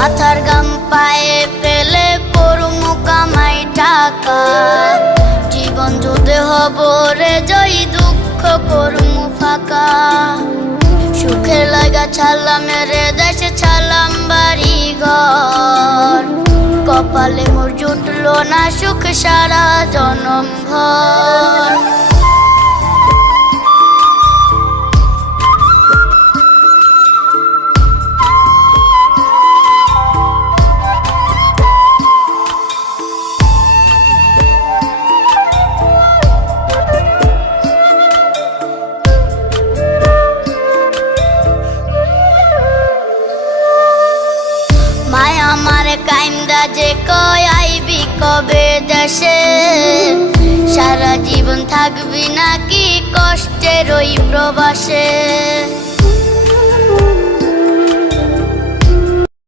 মাথার গাম পায়ে ফেলে করমু কামাই টাকা, জীবন যুদ্ধে হব রে জয়ী, দুঃখ করমু ফাঁকা। সুখের লাগা ছাড়লাম রে দেশে, ছাড়লাম বাড়ি ঘর, কপালে মোর জুটলো না সুখ সারা জনম ভর। মায়া আমারে কাইন্দা যে কয় আইবি কবে দেশে, সারা জীবন থাকবি নাকি কষ্টের ওই প্রবাসে।